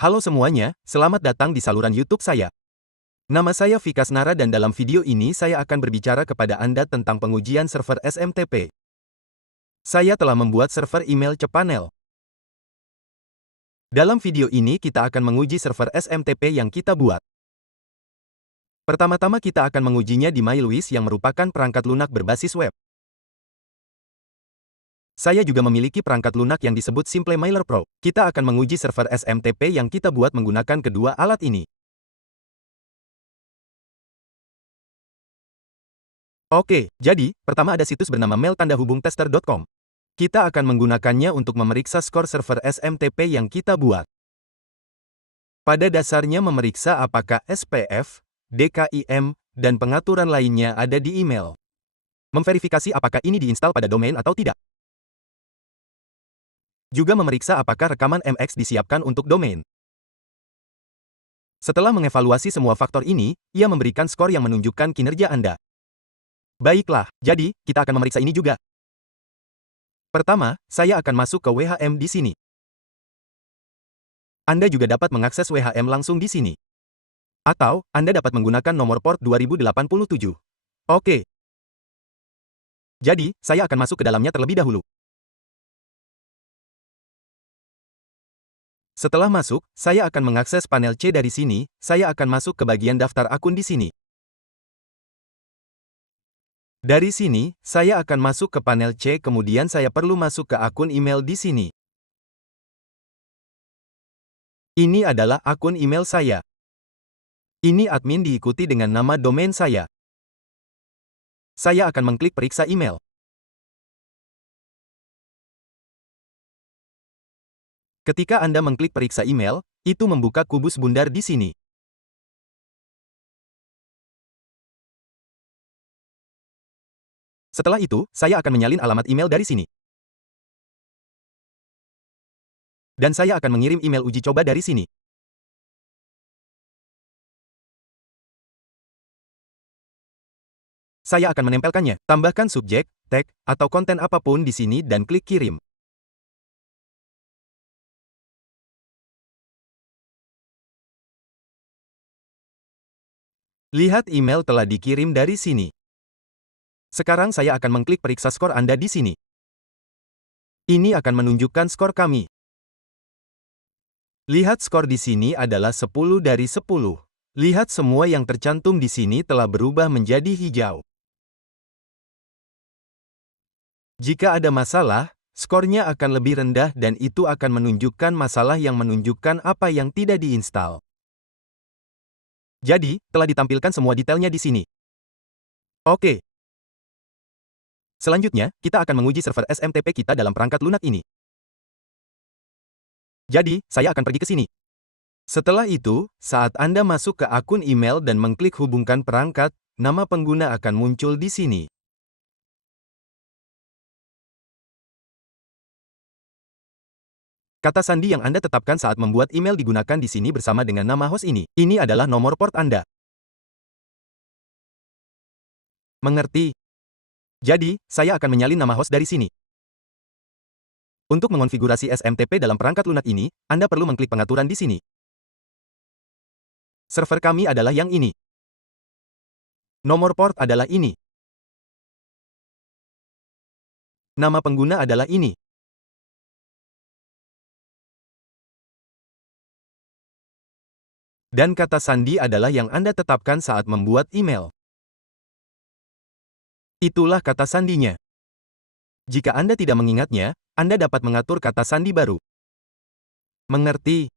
Halo semuanya, selamat datang di saluran YouTube saya. Nama saya Vikas Nara dan dalam video ini saya akan berbicara kepada Anda tentang pengujian server SMTP. Saya telah membuat server email cPanel. Dalam video ini kita akan menguji server SMTP yang kita buat. Pertama-tama kita akan mengujinya di MyLuis yang merupakan perangkat lunak berbasis web. Saya juga memiliki perangkat lunak yang disebut SimpleMailer Pro. Kita akan menguji server SMTP yang kita buat menggunakan kedua alat ini. Oke, jadi, pertama ada situs bernama mail-tester.com. Kita akan menggunakannya untuk memeriksa skor server SMTP yang kita buat. Pada dasarnya memeriksa apakah SPF, DKIM, dan pengaturan lainnya ada di email. Memverifikasi apakah ini diinstal pada domain atau tidak. Juga memeriksa apakah rekaman MX disiapkan untuk domain. Setelah mengevaluasi semua faktor ini, ia memberikan skor yang menunjukkan kinerja Anda. Baiklah, jadi, kita akan memeriksa ini juga. Pertama, saya akan masuk ke WHM di sini. Anda juga dapat mengakses WHM langsung di sini. Atau, Anda dapat menggunakan nomor port 2087. Oke. Jadi, saya akan masuk ke dalamnya terlebih dahulu. Setelah masuk, saya akan mengakses panel C dari sini, saya akan masuk ke bagian daftar akun di sini. Dari sini, saya akan masuk ke panel C kemudian saya perlu masuk ke akun email di sini. Ini adalah akun email saya. Ini admin diikuti dengan nama domain saya. Saya akan mengklik periksa email. Ketika Anda mengklik periksa email, itu membuka kubus bundar di sini. Setelah itu, saya akan menyalin alamat email dari sini. Dan saya akan mengirim email uji coba dari sini. Saya akan menempelkannya, tambahkan subjek, tag, atau konten apapun di sini dan klik kirim. Lihat email telah dikirim dari sini. Sekarang saya akan mengklik periksa skor Anda di sini. Ini akan menunjukkan skor kami. Lihat skor di sini adalah 10 dari 10. Lihat semua yang tercantum di sini telah berubah menjadi hijau. Jika ada masalah, skornya akan lebih rendah dan itu akan menunjukkan masalah yang menunjukkan apa yang tidak diinstal. Jadi, telah ditampilkan semua detailnya di sini. Oke. Selanjutnya, kita akan menguji server SMTP kita dalam perangkat lunak ini. Jadi, saya akan pergi ke sini. Setelah itu, saat Anda masuk ke akun email dan mengklik hubungkan perangkat, nama pengguna akan muncul di sini. Kata sandi yang Anda tetapkan saat membuat email digunakan di sini bersama dengan nama host ini. Ini adalah nomor port Anda. Mengerti? Jadi, saya akan menyalin nama host dari sini. Untuk mengonfigurasi SMTP dalam perangkat lunak ini, Anda perlu mengklik pengaturan di sini. Server kami adalah yang ini. Nomor port adalah ini. Nama pengguna adalah ini. Dan kata sandi adalah yang Anda tetapkan saat membuat email. Itulah kata sandinya. Jika Anda tidak mengingatnya, Anda dapat mengatur kata sandi baru. Mengerti?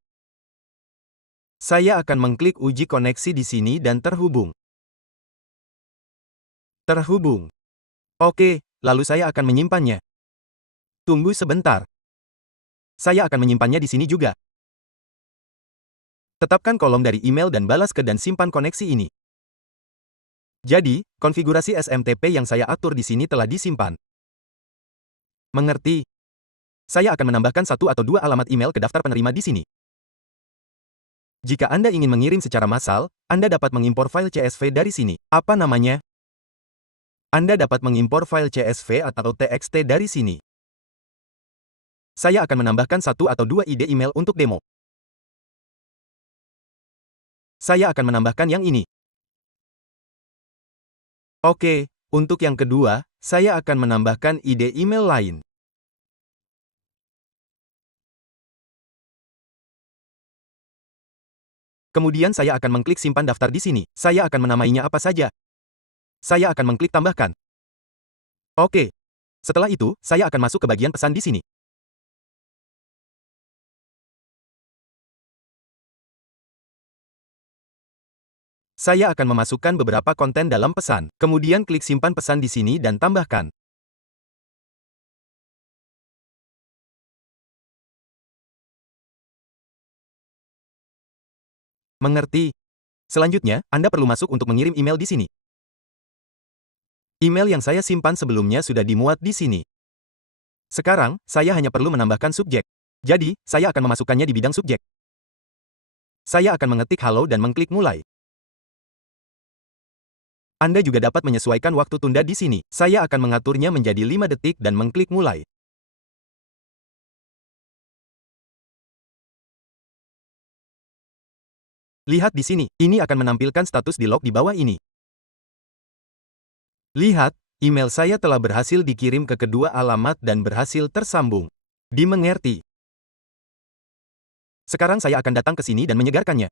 Saya akan mengklik uji koneksi di sini dan terhubung. Terhubung. Oke, lalu saya akan menyimpannya. Tunggu sebentar. Saya akan menyimpannya di sini juga. Tetapkan kolom dari email dan balas ke dan simpan koneksi ini. Jadi, konfigurasi SMTP yang saya atur di sini telah disimpan. Mengerti? Saya akan menambahkan 1 atau 2 alamat email ke daftar penerima di sini. Jika Anda ingin mengirim secara massal, Anda dapat mengimpor file CSV dari sini. Apa namanya? Anda dapat mengimpor file CSV atau TXT dari sini. Saya akan menambahkan 1 atau 2 ide email untuk demo. saya akan menambahkan yang ini. Oke, untuk yang kedua, saya akan menambahkan ide email lain. Kemudian saya akan mengklik simpan daftar di sini. Saya akan menamainya apa saja. Saya akan mengklik tambahkan. Oke. Setelah itu, saya akan masuk ke bagian pesan di sini. Saya akan memasukkan beberapa konten dalam pesan. Kemudian klik simpan pesan di sini dan tambahkan. Mengerti? Selanjutnya, Anda perlu masuk untuk mengirim email di sini. Email yang saya simpan sebelumnya sudah dimuat di sini. Sekarang, saya hanya perlu menambahkan subjek. Jadi, saya akan memasukkannya di bidang subjek. Saya akan mengetik halo dan mengklik mulai. Anda juga dapat menyesuaikan waktu tunda di sini. Saya akan mengaturnya menjadi 5 detik dan mengklik mulai. Lihat di sini, ini akan menampilkan status di log di bawah ini. Lihat, email saya telah berhasil dikirim ke kedua alamat dan berhasil tersambung. Dimengerti. Sekarang saya akan datang ke sini dan menyegarkannya.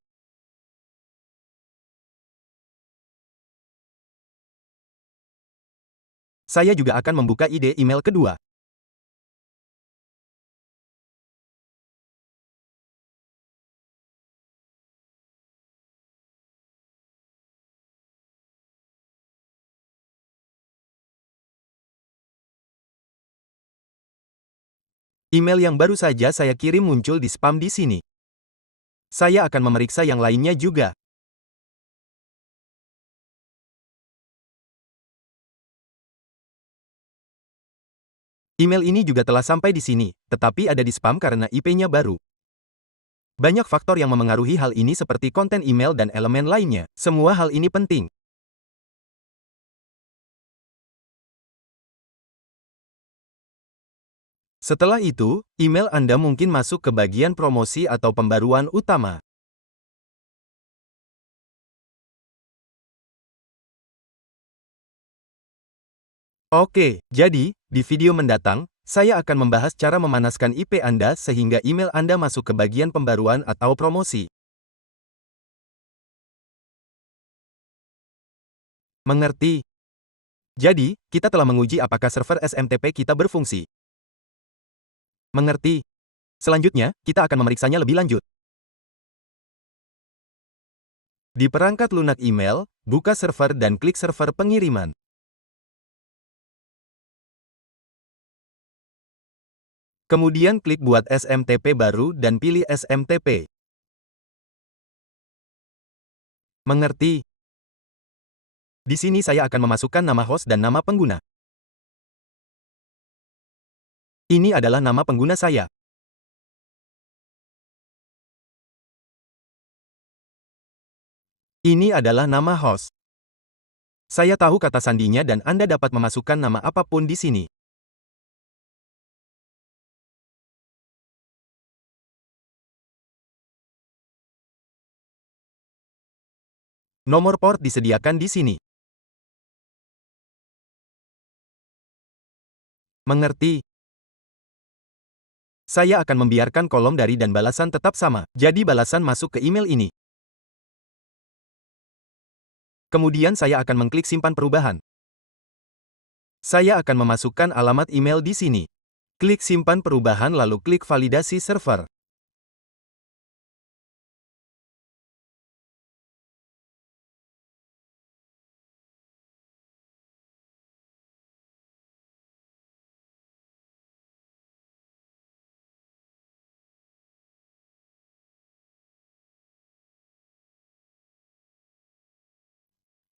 Saya juga akan membuka ide email kedua. Email yang baru saja saya kirim muncul di spam di sini. Saya akan memeriksa yang lainnya juga. Email ini juga telah sampai di sini, tetapi ada di spam karena IP-nya baru. Banyak faktor yang memengaruhi hal ini seperti konten email dan elemen lainnya. Semua hal ini penting. Setelah itu, email Anda mungkin masuk ke bagian promosi atau pembaruan utama. Oke, jadi, di video mendatang, saya akan membahas cara memanaskan IP Anda sehingga email Anda masuk ke bagian pembaruan atau promosi. Mengerti? Jadi, kita telah menguji apakah server SMTP kita berfungsi. Mengerti? Selanjutnya, kita akan memeriksanya lebih lanjut. Di perangkat lunak email, buka server dan klik server pengiriman. Kemudian klik buat SMTP baru dan pilih SMTP. Mengerti? Di sini saya akan memasukkan nama host dan nama pengguna. Ini adalah nama pengguna saya. Ini adalah nama host. Saya tahu kata sandinya dan Anda dapat memasukkan nama apapun di sini. Nomor port disediakan di sini. Mengerti? Saya akan membiarkan kolom dari dan balasan tetap sama, jadi balasan masuk ke email ini. Kemudian saya akan mengklik simpan perubahan. Saya akan memasukkan alamat email di sini. Klik simpan perubahan lalu klik validasi server.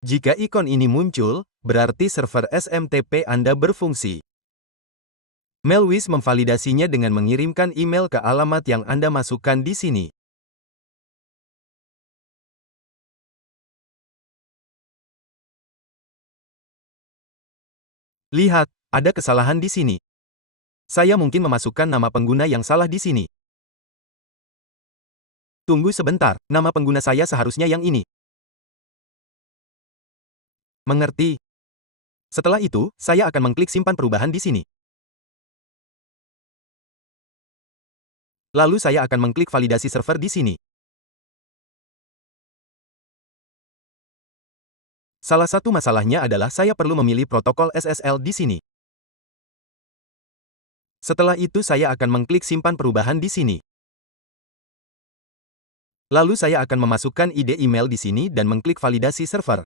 Jika ikon ini muncul, berarti server SMTP Anda berfungsi. Mailwiz memvalidasinya dengan mengirimkan email ke alamat yang Anda masukkan di sini. Lihat, ada kesalahan di sini. Saya mungkin memasukkan nama pengguna yang salah di sini. Tunggu sebentar, nama pengguna saya seharusnya yang ini. Mengerti. Setelah itu, saya akan mengklik simpan perubahan di sini. Lalu saya akan mengklik validasi server di sini. Salah satu masalahnya adalah saya perlu memilih protokol SSL di sini. Setelah itu saya akan mengklik simpan perubahan di sini. Lalu saya akan memasukkan ID email di sini dan mengklik validasi server.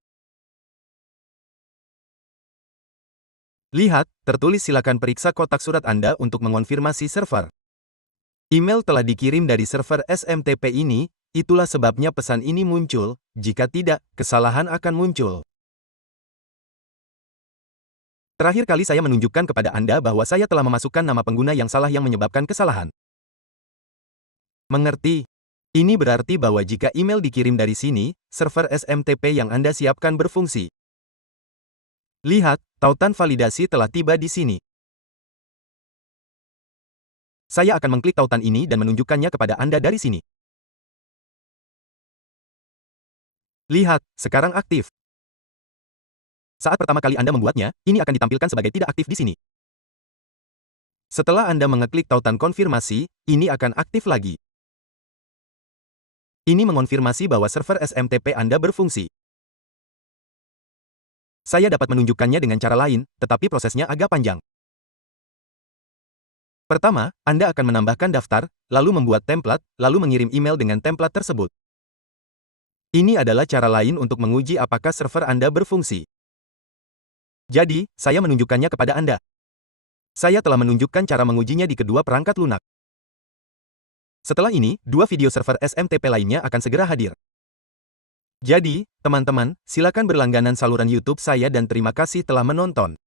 Lihat, tertulis silakan periksa kotak surat Anda untuk mengonfirmasi server. Email telah dikirim dari server SMTP ini, itulah sebabnya pesan ini muncul, jika tidak, kesalahan akan muncul. Terakhir kali saya menunjukkan kepada Anda bahwa saya telah memasukkan nama pengguna yang salah yang menyebabkan kesalahan. Mengerti? Ini berarti bahwa jika email dikirim dari sini, server SMTP yang Anda siapkan berfungsi. Lihat, tautan validasi telah tiba di sini. Saya akan mengklik tautan ini dan menunjukkannya kepada Anda dari sini. Lihat, sekarang aktif. Saat pertama kali Anda membuatnya, ini akan ditampilkan sebagai tidak aktif di sini. Setelah Anda mengeklik tautan konfirmasi, ini akan aktif lagi. Ini mengonfirmasi bahwa server SMTP Anda berfungsi. Saya dapat menunjukkannya dengan cara lain, tetapi prosesnya agak panjang. Pertama, Anda akan menambahkan daftar, lalu membuat template, lalu mengirim email dengan template tersebut. Ini adalah cara lain untuk menguji apakah server Anda berfungsi. Jadi, saya menunjukkannya kepada Anda. Saya telah menunjukkan cara mengujinya di kedua perangkat lunak. Setelah ini, dua video server SMTP lainnya akan segera hadir. Jadi, teman-teman, silakan berlangganan saluran YouTube saya dan terima kasih telah menonton.